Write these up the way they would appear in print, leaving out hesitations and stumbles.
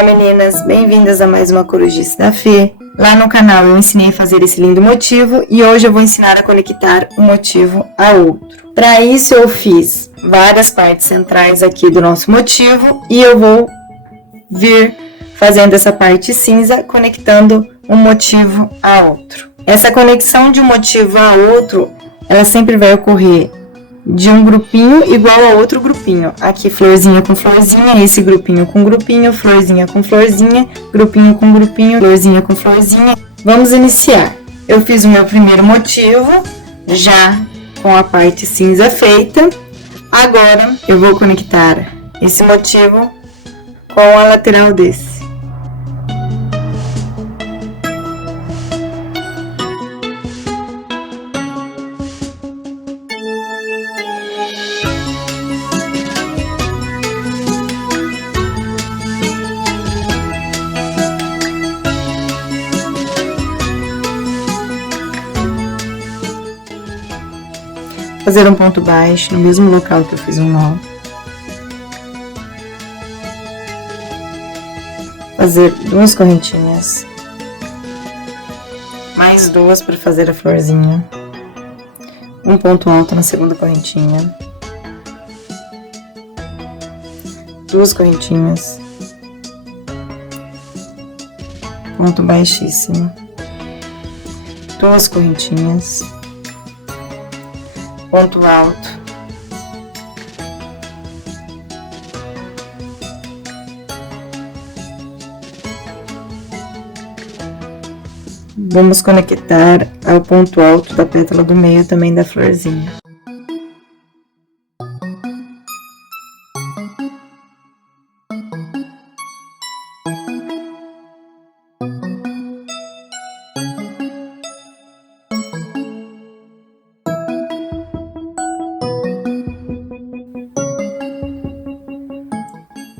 Olá meninas, bem-vindas a mais uma Corujice da Fê. Lá no canal eu ensinei a fazer esse lindo motivo e hoje eu vou ensinar a conectar um motivo a outro. Para isso eu fiz várias partes centrais aqui do nosso motivo e eu vou vir fazendo essa parte cinza, conectando um motivo a outro. Essa conexão de um motivo a outro, ela sempre vai ocorrer de um grupinho igual a outro grupinho. Aqui florzinha com florzinha, esse grupinho com grupinho, florzinha com florzinha, grupinho com grupinho, florzinha com florzinha. Vamos iniciar. Eu fiz o meu primeiro motivo, já com a parte cinza feita. Agora eu vou conectar esse motivo com a lateral desse. Fazer um ponto baixo no mesmo local que eu fiz um nó. Fazer duas correntinhas. Mais duas para fazer a florzinha. Um ponto alto na segunda correntinha. Duas correntinhas. Ponto baixíssimo. Duas correntinhas. Ponto alto, vamos conectar ao ponto alto da pétala do meio também da florzinha.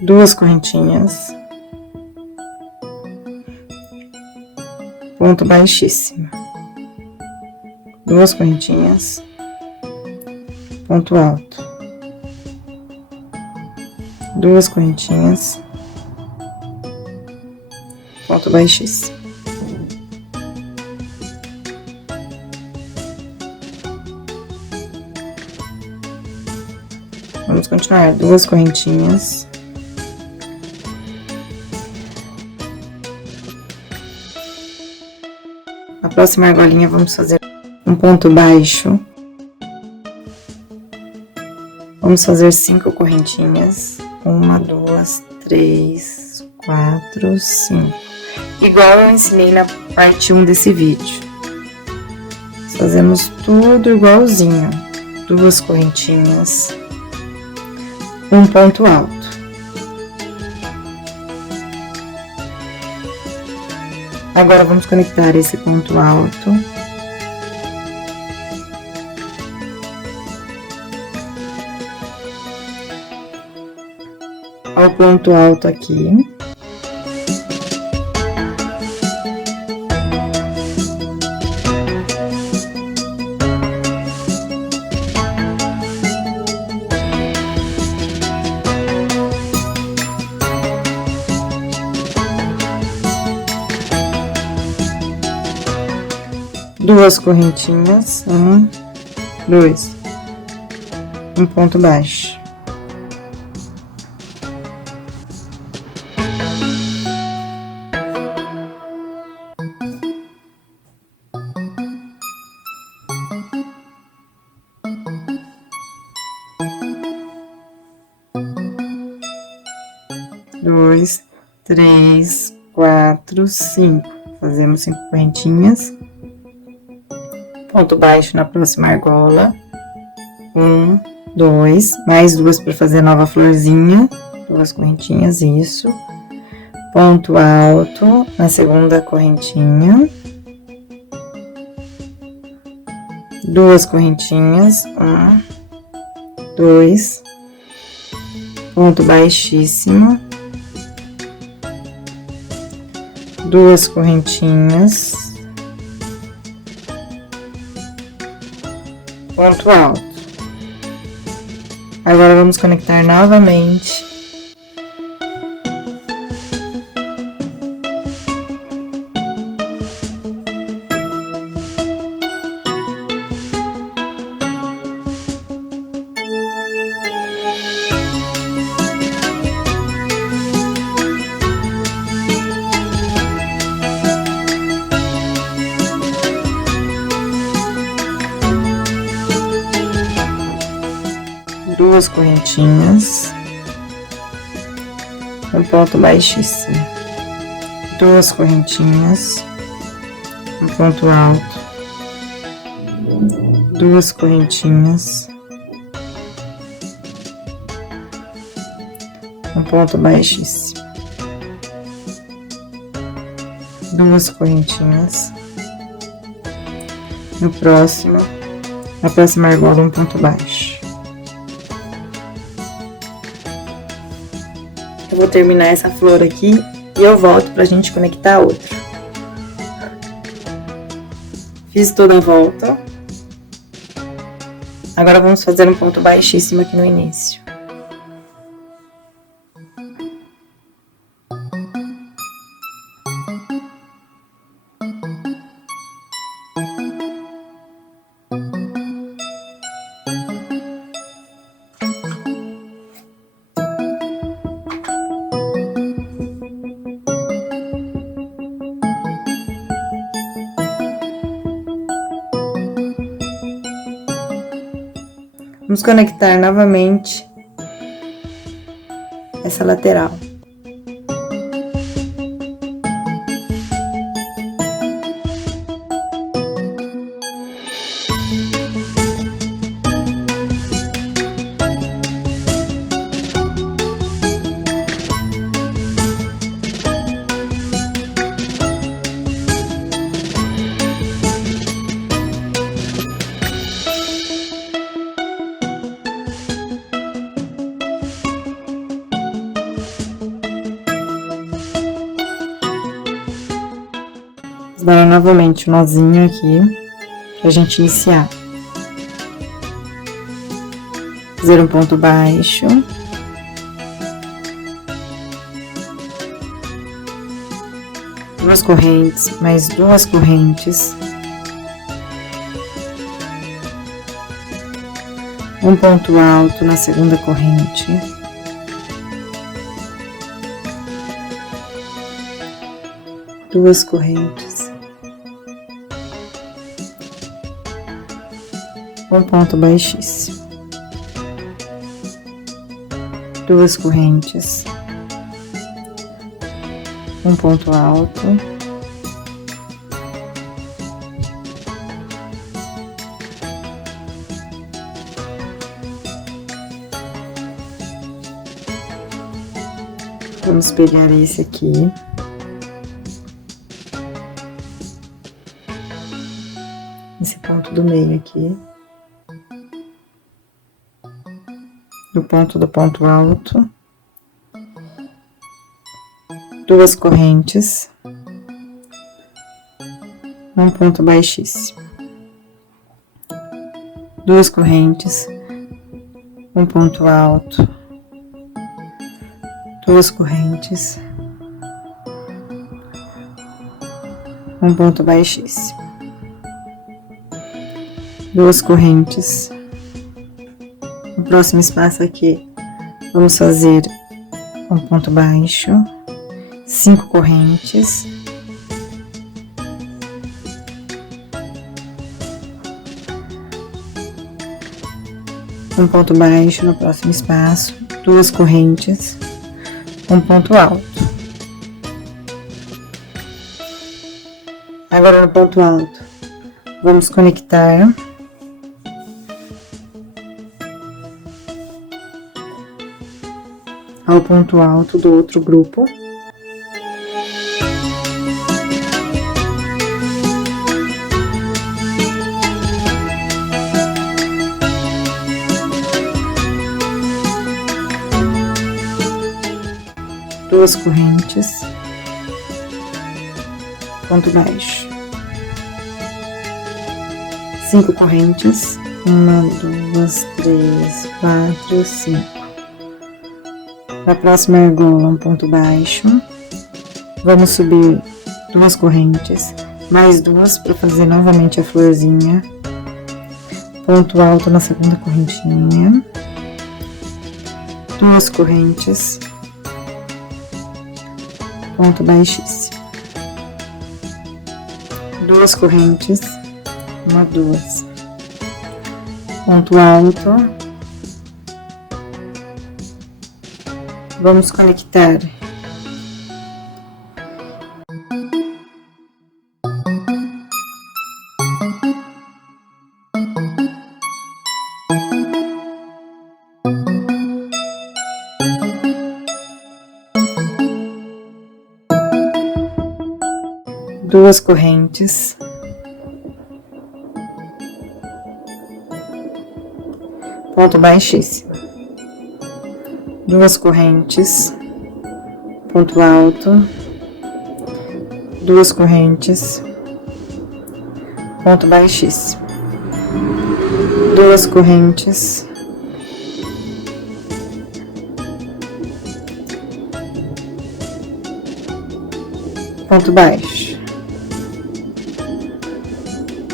Duas correntinhas, ponto baixíssimo, duas correntinhas, ponto alto, duas correntinhas, ponto baixíssimo. Vamos continuar, duas correntinhas. Na próxima argolinha, vamos fazer um ponto baixo. Vamos fazer 5 correntinhas. 1, 2, 3, 4, 5. Igual eu ensinei na parte 1 desse vídeo. Fazemos tudo igualzinho. Duas correntinhas. Um ponto alto. Agora, vamos conectar esse ponto alto ao ponto alto aqui. Duas correntinhas, 1, 2, um ponto baixo. Dois, 3, 4, 5. Fazemos 5 correntinhas. Ponto baixo na próxima argola. 1, 2, mais duas para fazer a nova florzinha. Duas correntinhas, isso. Ponto alto na segunda correntinha. Duas correntinhas. 1, 2. Ponto baixíssimo. Duas correntinhas. Ponto alto. Agora vamos conectar novamente duas correntinhas, um ponto baixíssimo, duas correntinhas, um ponto alto, duas correntinhas, um ponto baixíssimo, duas correntinhas, no próximo, na próxima argola, um ponto baixo. Eu vou terminar essa flor aqui e eu volto pra gente conectar a outra. Fiz toda a volta. Agora vamos fazer um ponto baixíssimo aqui no início. Vamos conectar novamente essa lateral. Dar novamente o nozinho aqui, pra gente iniciar. Fazer um ponto baixo. Duas correntes, mais duas correntes. Um ponto alto na segunda corrente. Duas correntes. Um ponto baixíssimo, duas correntes, um ponto alto, vamos pegar esse aqui. Esse ponto do meio aqui. Do ponto alto, duas correntes, um ponto baixíssimo, duas correntes, um ponto alto, duas correntes, um ponto baixíssimo, duas correntes. No próximo espaço aqui, vamos fazer um ponto baixo, 5 correntes, um ponto baixo no próximo espaço, duas correntes, um ponto alto. Agora no ponto alto, vamos conectar ao ponto alto do outro grupo. Duas correntes, ponto baixo. 5 correntes, 1, 2, 3, 4, 5. Para a próxima argola, um ponto baixo, vamos subir duas correntes, mais duas para fazer novamente a florzinha, ponto alto na segunda correntinha, duas correntes, ponto baixíssimo, duas correntes, 1, 2, ponto alto, Vamos conectar duas correntes, ponto baixíssimo, duas correntes, ponto alto, duas correntes, ponto baixíssimo, duas correntes, ponto baixo,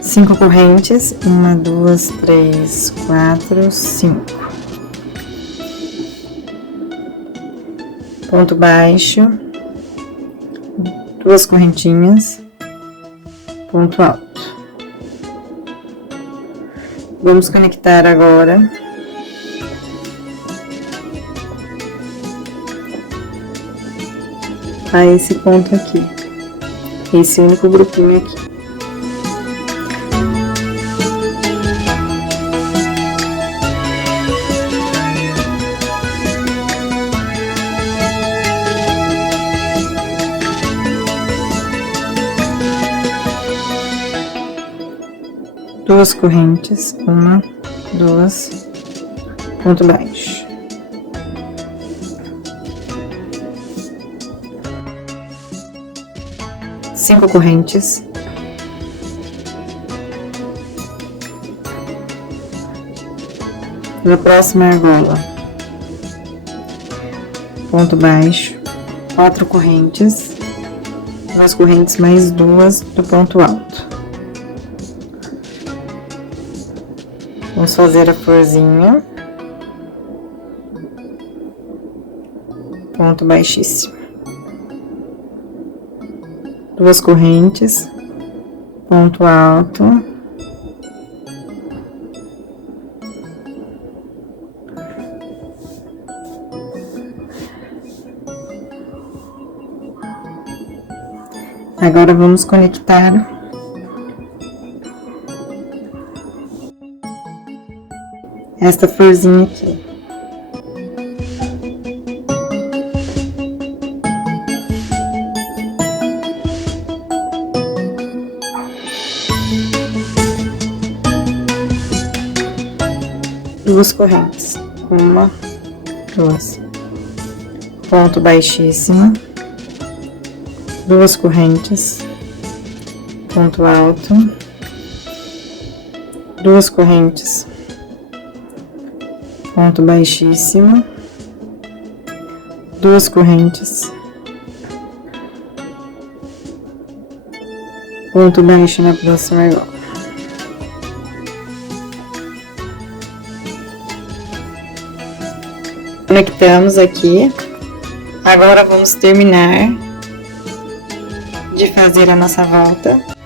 5 correntes, 1, 2, 3, 4, 5, ponto baixo, duas correntinhas, ponto alto. Vamos conectar agora a esse ponto aqui, esse único grupinho aqui. Duas correntes, 1, 2, ponto baixo. Cinco correntes, na próxima argola, ponto baixo, 4 correntes, duas correntes mais duas do ponto alto. Vamos fazer a florzinha, ponto baixíssimo, duas correntes, ponto alto, agora vamos conectar esta florzinha aqui. Duas correntes, 1, 2, ponto baixíssimo, duas correntes, ponto alto, duas correntes, ponto baixíssimo, duas correntes, ponto baixo na próxima argola. Conectamos aqui. Agora vamos terminar de fazer a nossa volta.